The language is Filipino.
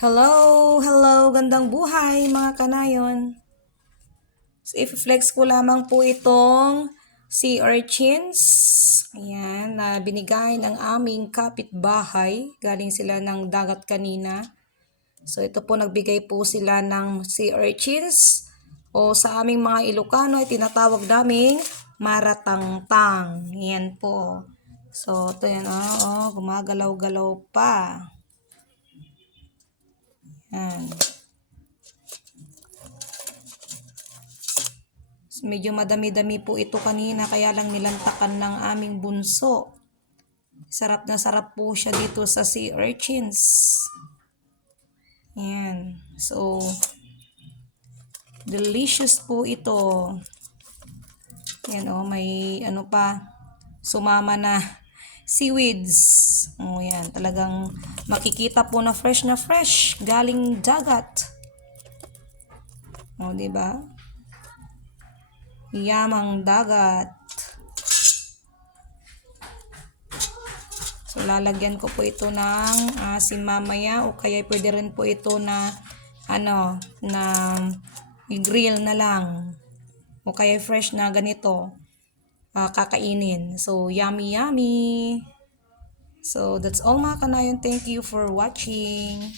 Hello, gandang buhay mga kanayon. So, i-flex ko lamang po itong sea urchins. Ayan, na binigay ng aming kapitbahay. Galing sila ng dagat kanina. So, ito po nagbigay po sila ng sea urchins. O sa aming mga Ilocano ay tinatawag naming maratangtang. Ayan po. So, ito yan, gumagalaw-galaw pa. Ayan. Medyo madami-dami po ito kanina kaya lang nilantakan ng aming bunso. Sarap na sarap po siya dito sa sea urchins. Ayan. So, delicious po ito. Ayan may ano pa, sumama na seaweeds. Yan. Talagang makikita po na fresh galing dagat. Diba? Yamang dagat. So, lalagyan ko po ito ng asin mamaya o kaya pwede rin po ito na na i-grill na lang o kaya fresh na ganito kakainin. So, yummy. So, that's all mga kanayon. Thank you for watching.